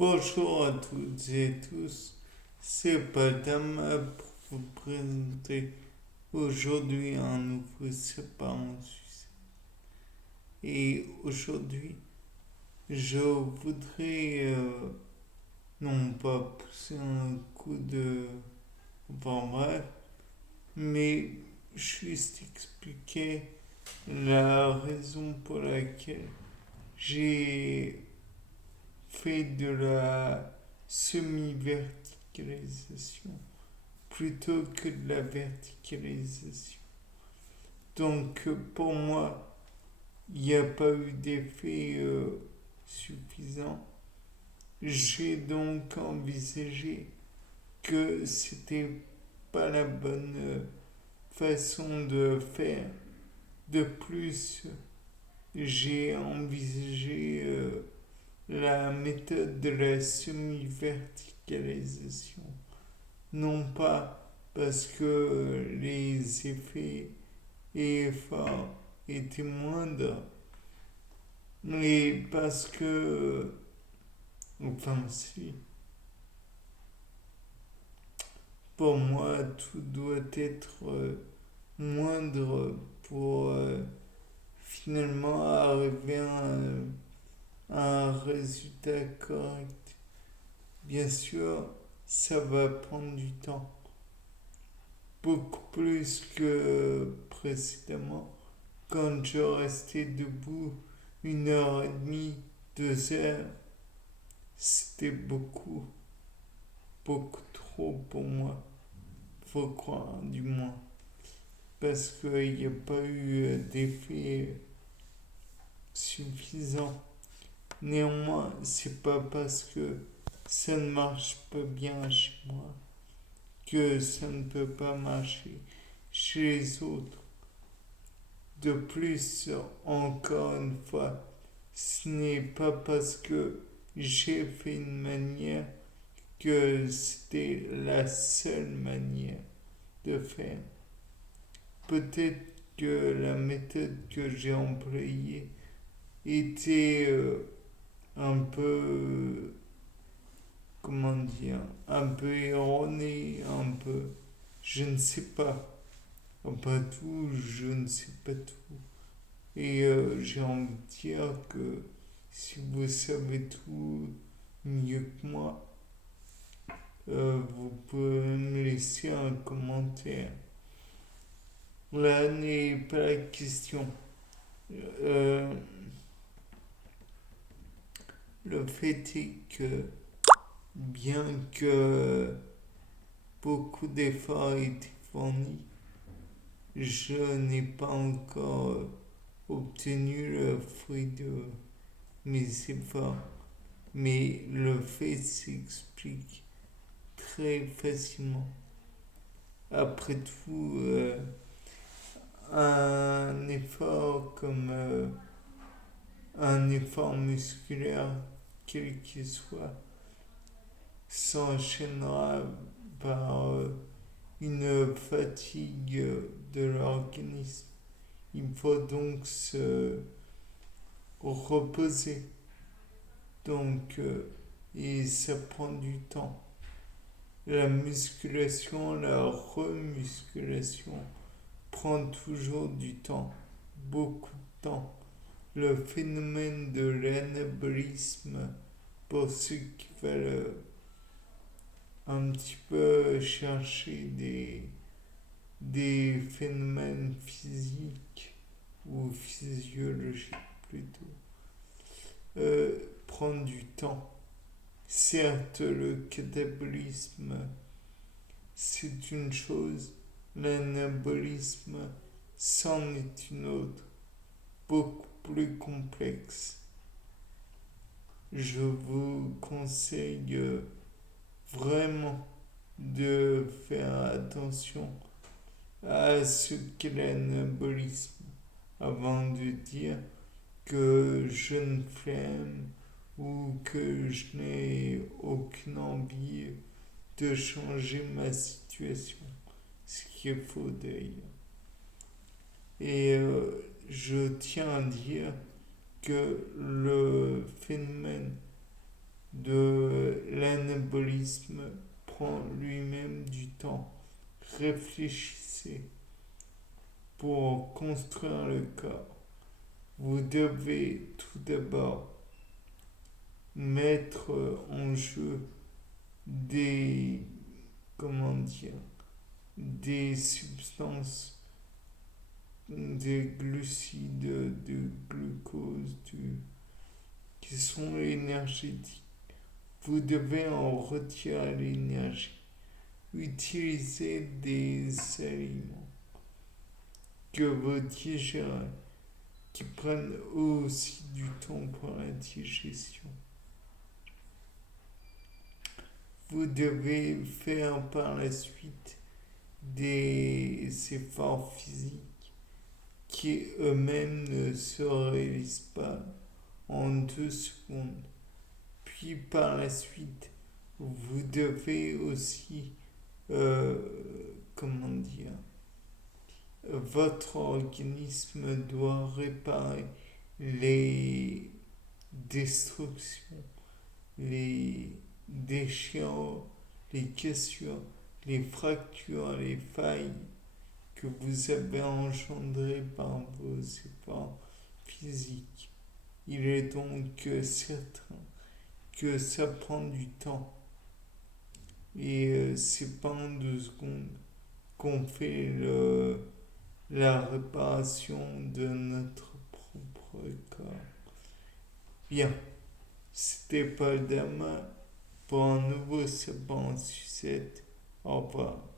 Bonjour à toutes et tous, c'est Padama pour vous présenter aujourd'hui un nouveau sapin en Suisse. Et aujourd'hui, je voudrais non pas pousser un coup de... Enfin bref, mais juste expliquer la raison pour laquelle j'ai fait de la semi-verticalisation plutôt que de la verticalisation. Donc pour moi, il n'y a pas eu d'effet suffisant. J'ai donc envisagé que c'était pas la bonne façon de faire. De plus, j'ai envisagé la méthode de la semi-verticalisation. Non pas parce que les effets et efforts étaient moindres, mais parce que, enfin si, pour moi tout doit être moindre pour finalement arriver à un résultat correct. Bien sûr, ça va prendre du temps, beaucoup plus que précédemment, quand je restais debout 1 heure et demie, 2 heures. C'était beaucoup, beaucoup trop pour moi, faut croire du moins, parce qu'il n'y a pas eu d'effet suffisant. Néanmoins, c'est pas parce que ça ne marche pas bien chez moi que ça ne peut pas marcher chez les autres. De plus, encore une fois, ce n'est pas parce que j'ai fait une manière que c'était la seule manière de faire. Peut-être que la méthode que j'ai employée était un peu, comment dire, un peu erronée, un peu, je ne sais pas. Pas tout, je ne sais pas tout. Et j'ai envie de dire que si vous savez tout mieux que moi, vous pouvez me laisser un commentaire. Là n'est pas la question. Euh, le fait est que, bien que beaucoup d'efforts aient été fournis, je n'ai pas encore obtenu le fruit de mes efforts. Mais le fait s'explique très facilement. Après tout, un effort comme un effort musculaire, quel qu'il soit, s'enchaînera par une fatigue de l'organisme. Il faut donc se reposer. Donc, et ça prend du temps. La musculation, la remusculation prend toujours du temps, beaucoup de temps. Le phénomène de l'anabolisme, pour ceux qui veulent un petit peu chercher des phénomènes physiques ou physiologiques plutôt, prend du temps. Certes, le catabolisme, c'est une chose, l'anabolisme, c'en est une autre, beaucoup plus complexe. Je vous conseille vraiment de faire attention à ce qu'est l'anabolisme avant de dire que je ne flemme ou que je n'ai aucune envie de changer ma situation, ce qui est faux d'ailleurs. Et je tiens à dire que le phénomène de métabolisme prend lui-même du temps. Réfléchissez. Pour construire le corps, vous devez tout d'abord mettre en jeu des, comment dire, des substances, des glucides, de glucose, qui sont énergétiques. Vous devez en retirer l'énergie. Utilisez des aliments que vous digérez, qui prennent aussi du temps pour la digestion. Vous devez faire par la suite des efforts physiques qui eux-mêmes ne se réalisent pas en 2 secondes. Puis par la suite, vous devez aussi, comment dire, votre organisme doit réparer les destructions, les déchirures, les cassures, les fractures, les failles que vous avez engendrées par vos efforts physiques. Il est donc certain que ça prend du temps. Et c'est pas en 2 secondes qu'on fait la réparation de notre propre corps. Bien, c'était Paul Dama pour un nouveau Sapin en Sucette. Au revoir.